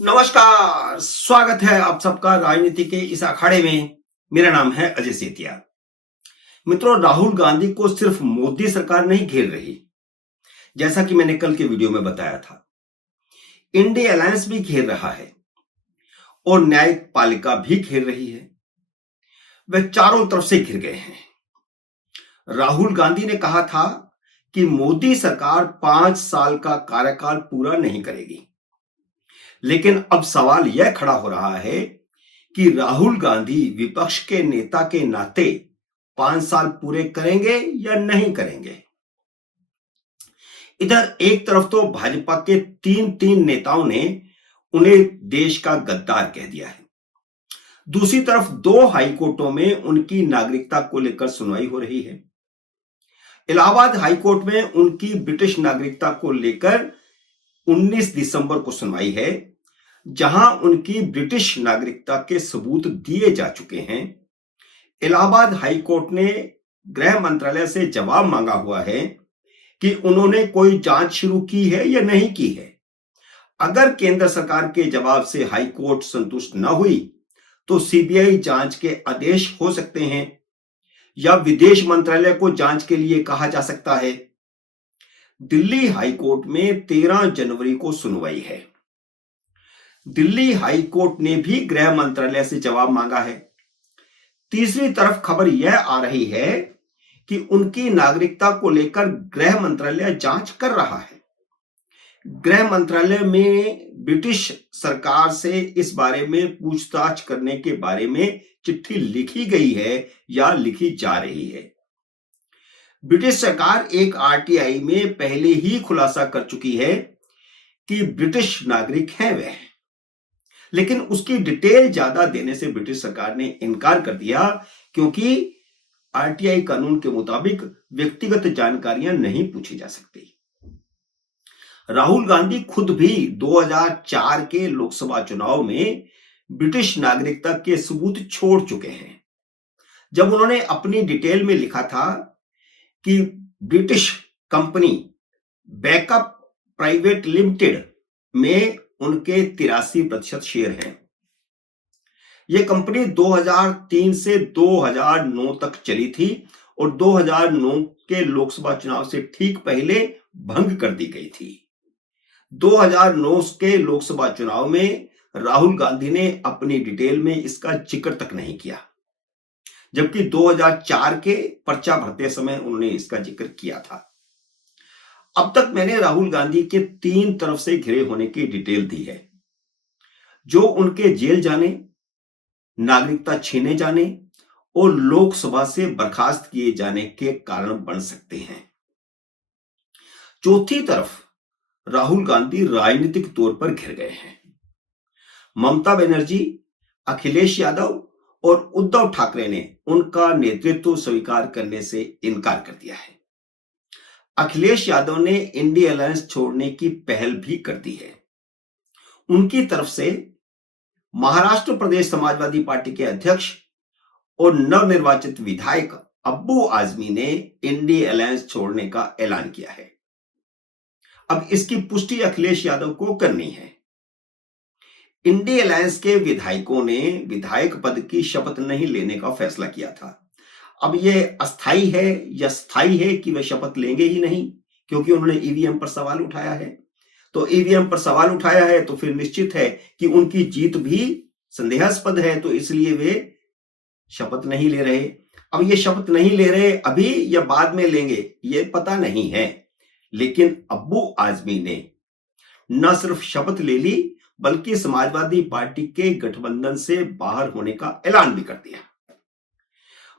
नमस्कार, स्वागत है आप सबका राजनीति के इस अखाड़े में। मेरा नाम है अजय सेतिया। मित्रों, राहुल गांधी को सिर्फ मोदी सरकार नहीं घेर रही। जैसा कि मैंने कल के वीडियो में बताया था, इंडिया अलायंस भी घेर रहा है और न्यायिक पालिका भी घेर रही है। वे चारों तरफ से घिर गए हैं। राहुल गांधी ने कहा था कि मोदी सरकार 5 साल का कार्यकाल पूरा नहीं करेगी, लेकिन अब सवाल यह खड़ा हो रहा है कि राहुल गांधी विपक्ष के नेता के नाते 5 साल पूरे करेंगे या नहीं करेंगे। इधर एक तरफ तो भाजपा के तीन तीन नेताओं ने उन्हें देश का गद्दार कह दिया है। दूसरी तरफ दो हाईकोर्टों में उनकी नागरिकता को लेकर सुनवाई हो रही है। इलाहाबाद हाईकोर्ट में उनकी ब्रिटिश नागरिकता को लेकर 19 दिसंबर को सुनवाई है, जहां उनकी ब्रिटिश नागरिकता के सबूत दिए जा चुके हैं। इलाहाबाद हाईकोर्ट ने गृह मंत्रालय से जवाब मांगा हुआ है कि उन्होंने कोई जांच शुरू की है या नहीं की है। अगर केंद्र सरकार के जवाब से हाईकोर्ट संतुष्ट न हुई तो सीबीआई जांच के आदेश हो सकते हैं या विदेश मंत्रालय को जांच के लिए कहा जा सकता है। दिल्ली हाईकोर्ट में 13 जनवरी को सुनवाई है। दिल्ली हाईकोर्ट ने भी गृह मंत्रालय से जवाब मांगा है। तीसरी तरफ खबर यह आ रही है कि उनकी नागरिकता को लेकर गृह मंत्रालय जांच कर रहा है। गृह मंत्रालय में ब्रिटिश सरकार से इस बारे में पूछताछ करने के बारे में चिट्ठी लिखी गई है या लिखी जा रही है। ब्रिटिश सरकार एक आरटीआई में पहले ही खुलासा कर चुकी है कि ब्रिटिश नागरिक हैं वह, लेकिन उसकी डिटेल ज्यादा देने से ब्रिटिश सरकार ने इनकार कर दिया, क्योंकि आरटीआई कानून के मुताबिक व्यक्तिगत जानकारियां नहीं पूछी जा सकती। राहुल गांधी खुद भी 2004 के लोकसभा चुनाव में ब्रिटिश नागरिकता के सबूत छोड़ चुके हैं, जब उन्होंने अपनी डिटेल में लिखा था कि British company backup private limited में उनके 83% शेयर हैं। यह कंपनी 2003 से 2009 तक चली थी और 2009 के लोकसभा चुनाव से ठीक पहले भंग कर दी गई थी। 2009 के लोकसभा चुनाव में राहुल गांधी ने अपनी डिटेल में इसका जिक्र तक नहीं किया, जबकि 2004 के पर्चा भरते समय उन्होंने इसका जिक्र किया था। अब तक मैंने राहुल गांधी के 3 तरफ से घिरे होने की डिटेल दी है, जो उनके जेल जाने, नागरिकता छीने जाने और लोकसभा से बर्खास्त किए जाने के कारण बन सकते हैं। चौथी तरफ राहुल गांधी राजनीतिक तौर पर घिर गए हैं। ममता बनर्जी, अखिलेश यादव और उद्धव ठाकरे ने उनका नेतृत्व स्वीकार करने से इनकार कर दिया है। अखिलेश यादव ने इंडिया अलायंस छोड़ने की पहल भी कर दी है। उनकी तरफ से महाराष्ट्र प्रदेश समाजवादी पार्टी के अध्यक्ष और नवनिर्वाचित विधायक अब्बू आजमी ने इंडिया अलायंस छोड़ने का ऐलान किया है। अब इसकी पुष्टि अखिलेश यादव को करनी है। इंडिया अलायंस के विधायकों ने विधायक पद की शपथ नहीं लेने का फैसला किया था। अब यह अस्थाई है या स्थायी है कि वे शपथ लेंगे ही नहीं, क्योंकि उन्होंने ईवीएम पर सवाल उठाया है। तो ईवीएम पर सवाल उठाया है तो फिर निश्चित है कि उनकी जीत भी संदेहास्पद है, तो इसलिए वे शपथ नहीं ले रहे। अब ये शपथ नहीं ले रहे अभी या बाद में लेंगे ये पता नहीं है, लेकिन अब्बू आजमी ने न सिर्फ शपथ ले ली बल्कि समाजवादी पार्टी के गठबंधन से बाहर होने का ऐलान भी कर दिया।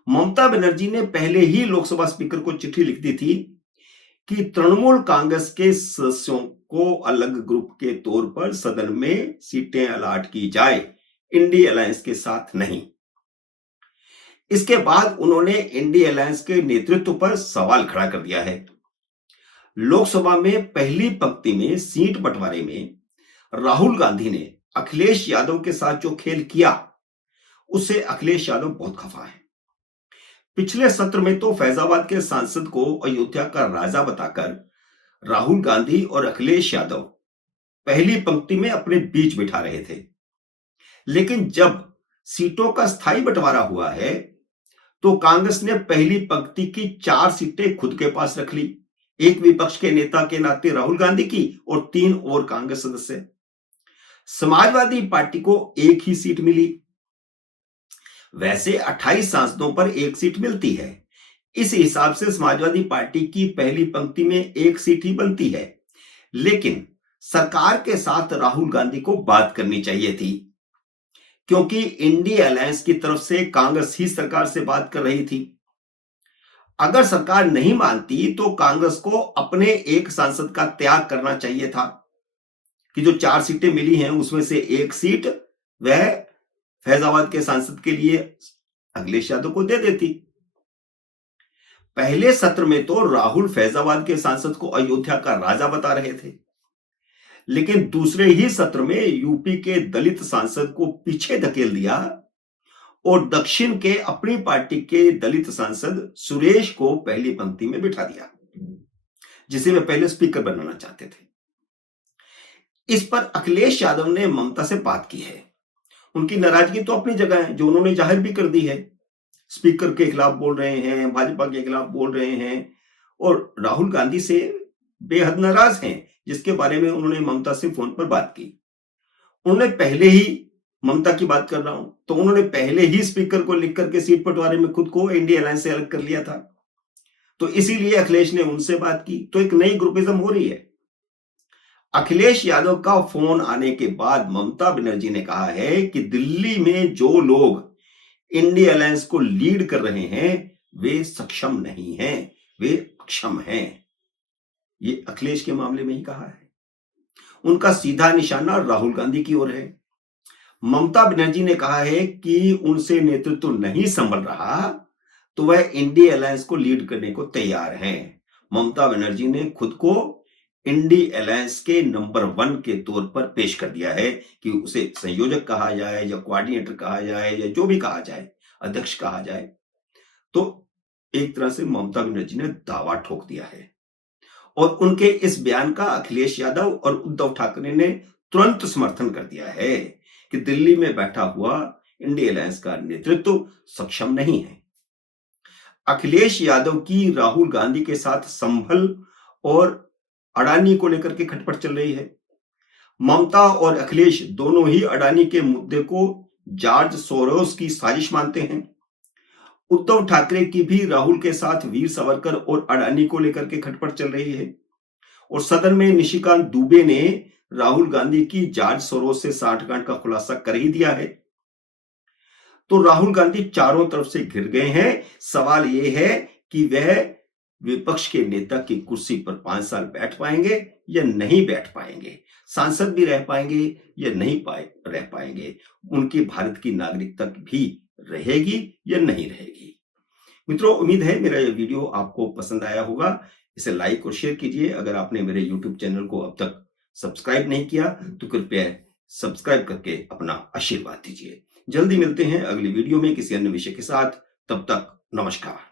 ममता बनर्जी ने पहले ही लोकसभा स्पीकर को चिट्ठी लिख दी थी कि तृणमूल कांग्रेस के सदस्यों को अलग ग्रुप के तौर पर सदन में सीटें अलॉट की जाए, इंडिया अलायंस के साथ नहीं। इसके बाद उन्होंने इंडिया अलायंस के नेतृत्व पर सवाल खड़ा कर दिया है। लोकसभा में पहली पंक्ति में सीट बंटवारे में राहुल गांधी ने अखिलेश यादव के साथ जो खेल किया उससे अखिलेश यादव बहुत खफा है। पिछले सत्र में तो फैजाबाद के सांसद को अयोध्या का राजा बताकर राहुल गांधी और अखिलेश यादव पहली पंक्ति में अपने बीच बिठा रहे थे। लेकिन जब सीटों का स्थायी बंटवारा हुआ है तो कांग्रेस ने पहली पंक्ति की 4 सीटें खुद के पास रख ली, एक विपक्ष के नेता के नाते राहुल गांधी की और 3 और कांग्रेस सदस्य। समाजवादी पार्टी को एक ही सीट मिली। वैसे 28 सांसदों पर एक सीट मिलती है। इस हिसाब से समाजवादी पार्टी की पहली पंक्ति में एक सीट ही बनती है, लेकिन सरकार के साथ राहुल गांधी को बात करनी चाहिए थी, क्योंकि इंडिया अलायंस की तरफ से कांग्रेस ही सरकार से बात कर रही थी। अगर सरकार नहीं मानती तो कांग्रेस को अपने एक सांसद का त्याग करना चाहिए था कि जो 4 सीटें मिली हैं उसमें से एक सीट वह फैजाबाद के सांसद के लिए अखिलेश यादव को दे देती। पहले सत्र में तो राहुल फैजाबाद के सांसद को अयोध्या का राजा बता रहे थे, लेकिन दूसरे ही सत्र में यूपी के दलित सांसद को पीछे धकेल दिया और दक्षिण के अपनी पार्टी के दलित सांसद सुरेश को पहली पंक्ति में बिठा दिया, जिसे वे पहले स्पीकर बनाना चाहते थे। इस पर अखिलेश यादव ने ममता से बात की है। उनकी नाराजगी तो अपनी जगह है, जो उन्होंने जाहिर भी कर दी है। स्पीकर के खिलाफ बोल रहे हैं, भाजपा के खिलाफ बोल रहे हैं और राहुल गांधी से बेहद नाराज हैं, जिसके बारे में उन्होंने ममता से फोन पर बात की। उन्होंने पहले ही, ममता की बात कर रहा हूं, तो उन्होंने पहले ही स्पीकर को लिख करके सीट बंटवारे में खुद को इंडिया अलायंस से अलग कर लिया था। तो इसीलिए अखिलेश ने उनसे बात की, तो एक नई ग्रुपिज्म हो रही है। अखिलेश यादव का फोन आने के बाद ममता बनर्जी ने कहा है कि दिल्ली में जो लोग इंडिया अलायंस को लीड कर रहे हैं वे सक्षम नहीं हैं, वे अक्षम हैं। ये अखिलेश के मामले में ही कहा है। उनका सीधा निशाना राहुल गांधी की ओर है। ममता बनर्जी ने कहा है कि उनसे नेतृत्व नहीं संभल रहा तो वह इंडिया अलायंस को लीड करने को तैयार हैं। ममता बनर्जी ने खुद को इंडिया अलायंस के नंबर 1 के तौर पर पेश कर दिया है कि उसे संयोजक कहा जाए या कोऑर्डिनेटर कहा जाए या जो भी कहा जाए, अध्यक्ष कहा जाए। तो एक तरह से ममता बनर्जी ने दावा ठोक दिया है और उनके इस बयान का अखिलेश यादव और उद्धव ठाकरे ने तुरंत समर्थन कर दिया है कि दिल्ली में बैठा हुआ इंडिया अलायंस का नेतृत्व सक्षम नहीं है। अखिलेश यादव की राहुल गांधी के साथ संभल और अडानी को लेकर के खटपट चल रही है। ममता और अखिलेश दोनों ही अडानी के मुद्दे को जॉर्ज सोरोस की साजिश मानते हैं। उद्धव ठाकरे की भी राहुल के साथ वीर सावरकर और अडानी को लेकर के खटपट चल रही है और सदन में निशिकांत दुबे ने राहुल गांधी की जॉर्ज सोरोस से साठगांठ का खुलासा कर ही दिया है। तो राहुल गांधी चारों तरफ से घिर गए हैं। सवाल यह है कि वह विपक्ष के नेता की कुर्सी पर 5 साल बैठ पाएंगे या नहीं बैठ पाएंगे, सांसद भी रह पाएंगे या नहीं रह पाएंगे, उनकी भारत की नागरिकता भी रहेगी या नहीं रहेगी। मित्रों, उम्मीद है मेरा यह वीडियो आपको पसंद आया होगा। इसे लाइक और शेयर कीजिए। अगर आपने मेरे यूट्यूब चैनल को अब तक सब्सक्राइब नहीं किया तो कृपया सब्सक्राइब करके अपना आशीर्वाद दीजिए। जल्दी मिलते हैं अगली वीडियो में किसी अन्य विषय के साथ। तब तक नमस्कार।